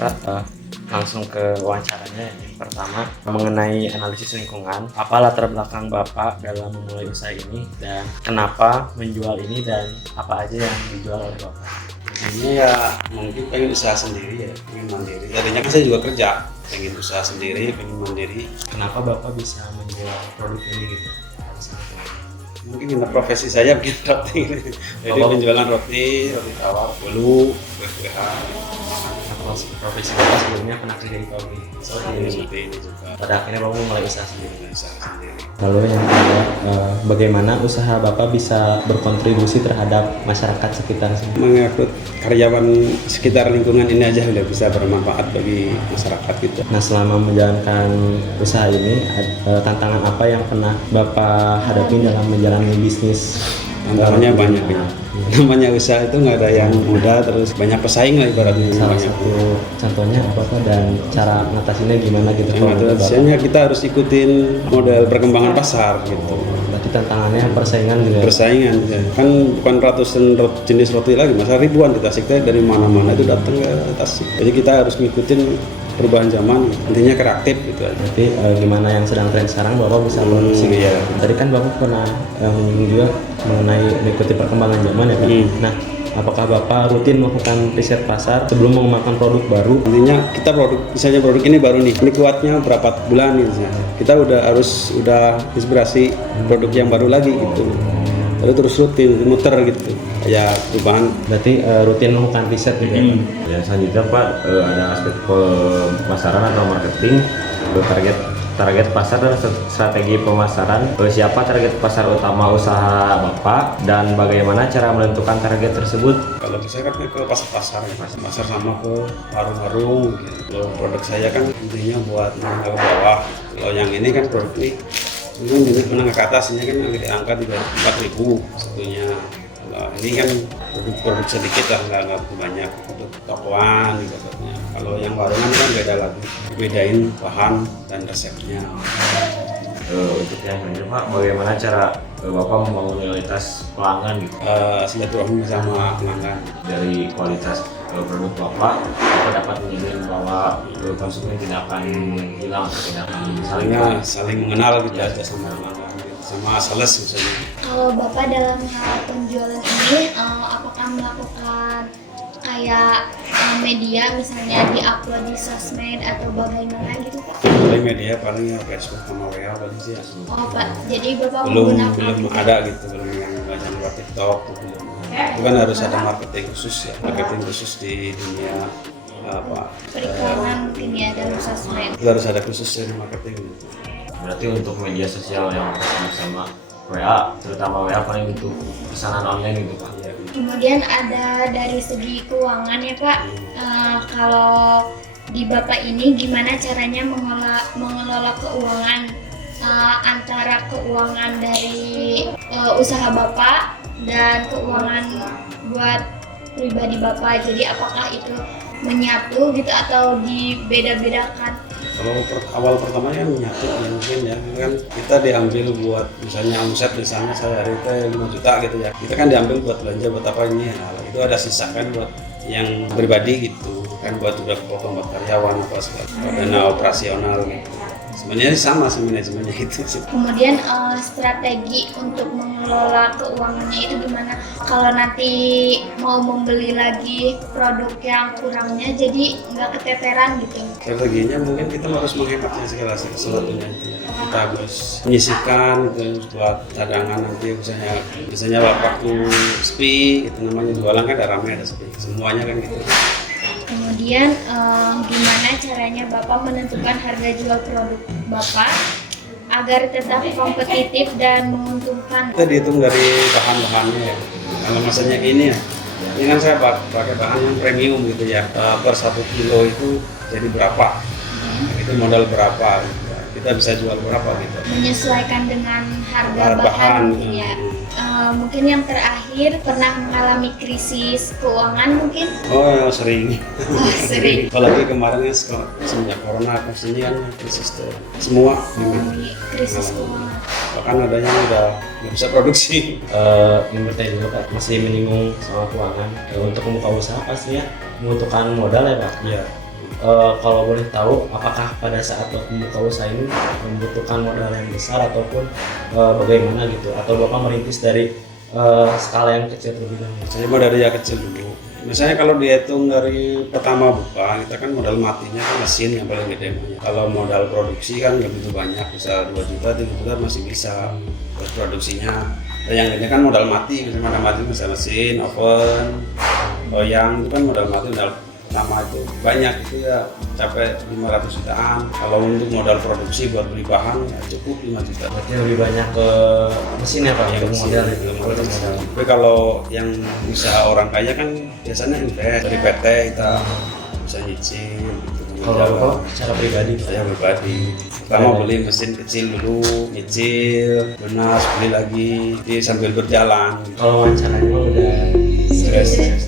kita langsung ke wawancaranya. Yang pertama mengenai analisis lingkungan, apa latar belakang Bapak dalam memulai usaha ini dan kenapa menjual ini dan apa aja yang dijual oleh Bapak? Ini ya mungkin pengen usaha sendiri ya, pengen mandiri. Tadinya kan saya juga kerja, pengen usaha sendiri, pengen mandiri. Kenapa Bapak bisa menjual produk ini gitu? Mungkin karena profesi saya bikin roti. Jadi penjualan roti tawar, bolu, kue-kuean. Profesi Bapak sebelumnya pernah kerja di pabrik Seperti ini juga. pada akhirnya Bapak mulai usaha sendiri. Usaha sendiri. Lalu yang kedua, bagaimana usaha Bapak bisa berkontribusi terhadap masyarakat sekitar? Mengangkut karyawan sekitar lingkungan ini aja udah bisa bermanfaat bagi masyarakat gitu. Nah, selama menjalankan usaha ini, tantangan apa yang pernah Bapak hadapi dalam menjalani bisnis? Tantangannya banyak ya. Namanya usaha itu nggak ada yang mudah, terus banyak pesaing lah ibaratnya. Salah satu contohnya apa dan cara mengatasinya gimana gitu? Biasanya kita harus ikutin model perkembangan pasar gitu. Berarti tantangannya persaingan juga. Persaingan ya. Kan bukan ratusan jenis roti lagi, masa ribuan di Tasik dari mana-mana itu datang ke Tasik. Jadi kita harus ngikutin perubahan zaman, intinya kreatif gitu aja. Berarti gimana yang sedang tren sekarang Bapak bisa produksi? Iya. Tadi kan Bapak pernah menyinggung juga mengenai mengikuti perkembangan zaman ya Pak. Nah, apakah Bapak rutin melakukan riset pasar sebelum mengembangkan produk baru? Intinya kita misalnya produk ini baru nih, ini kuatnya berapa bulan nih misalnya. Kita udah inspirasi produk yang baru lagi gitu. Lalu terus rutin muter gitu ya perubahan. Berarti rutin melakukan riset gitu ya? Yang selanjutnya Pak, ada aspek pemasaran atau marketing, target pasar dan strategi pemasaran. Siapa target pasar utama usaha Bapak dan bagaimana cara menentukan target tersebut? Kalau saya kan ke pasar ya, pasar sama ke warung-warung gitu. Kalau produk saya kan intinya buat menengah ke bawah. Kalau yang ini kan produk ini unit menengah ke atas, ini kan di angka 4.000 satunya. Nah, ini kan produk sedikit lah, nggak banyak untuk tokoan ibaratnya. Kalau yang warungan kan beda lagi, bedain bahan dan resepnya. Untuk yang ini Pak, bagaimana cara Bapak membangun loyalitas pelanggan gitu? Silaturahmi sama pelanggan. Dari kualitas produk Bapak dapat menjamin bahwa konsumen tidak akan hilang atau tidak akan saling mengenal gitu aja sama pelanggan gitu. Sama sales misalnya. Kalau Bapak dalam hal penjualan ini, apakah melakukan kayak media misalnya di-upload di sosmed atau bagaimana gitu Pak? Paling media paling ya Facebook sama WA paling sih ya. Oh Pak, jadi Bapak belum menggunakan ada gitu, belum yang banyak lewat TikTok belum. Itu kan harus ada marketing khusus ya, marketing khusus di dunia perikanan mungkin ya dalam sosmed. itu harus ada khusus dari marketing gitu. Berarti untuk media sosial yang sama WA, terutama WA paling untuk pesanan online gitu Pak. Ya. Kemudian ada dari segi keuangan ya Pak, kalau di Bapak ini gimana caranya mengelola keuangan antara keuangan dari usaha Bapak dan keuangan buat pribadi Bapak. Jadi apakah itu menyatu gitu atau dibeda-bedakan? Kalau awal pertamanya kan menyatu ya mungkin ya kan kita diambil buat misalnya omset misalnya saya hari itu 5 juta gitu ya, kita kan diambil buat belanja buat apa ini ya, itu ada sisa kan buat yang pribadi gitu kan, buat udah potong buat karyawan apa segala dana operasional gitu. Sebenarnya sama sih manajemennya itu sih. Kemudian strategi untuk mengelola keuangannya itu gimana? Kalau nanti mau membeli lagi produk yang kurangnya jadi nggak keteteran gitu. Strateginya mungkin kita harus menghematnya segala sesuatunya itu. Kita harus menyisihkan gitu, buat cadangan nanti misalnya waktu sepi itu namanya jualan kan ada ramai ada sepi semuanya kan gitu. Kemudian gimana caranya Bapak menentukan harga jual produk Bapak agar tetap kompetitif dan menguntungkan? Kita dihitung dari bahan-bahannya ya. Kalau misalnya ini ya, ini kan saya pakai bahan yang premium gitu ya. Per 1 kilo itu jadi berapa? Itu modal berapa? Kita bisa jual berapa gitu. Menyesuaikan dengan harga bahan mungkin ya. Mungkin yang terakhir pernah mengalami krisis keuangan mungkin? Oh sering. Sering. Apalagi kemarin ya semenjak corona kesini kan krisis tuh semua. Krisis keuangan. Bahkan adanya udah nggak bisa produksi. Yang bertanya juga Pak, masih menyinggung soal keuangan. Untuk membuka usaha pastinya membutuhkan modal ya Pak. Iya. Kalau boleh tahu, apakah pada saat Bapak membuka usaha ini membutuhkan modal yang besar ataupun bagaimana gitu? Atau Bapak merintis dari skala yang kecil terlebih dahulu? Saya mau dari yang kecil dulu. Misalnya kalau dihitung dari pertama buka, kita kan modal matinya kan mesin yang paling gede. Kalau modal produksi kan nggak begitu banyak, bisa 2 juta, 3 juta masih bisa buat produksinya. Dan yang gede kan modal mati, misalnya modal mati bisa mesin, oven, loyang, itu kan modal mati, modal pertama itu banyak, itu ya sampai 500 jutaan. Kalau untuk modal produksi buat beli bahan ya cukup 5 juta. Berarti lebih banyak ke mesin ya Pak, Yang untuk modal ya? modal. Tapi kalau yang usaha orang kaya kan biasanya invest dari PT kita bisa nyicil gitu. Kalau Bapak secara pribadi, Saya pribadi pertama beli mesin kecil dulu, nyicil, lunas, beli lagi, jadi sambil berjalan. kalau wawancaranya udah Sukses.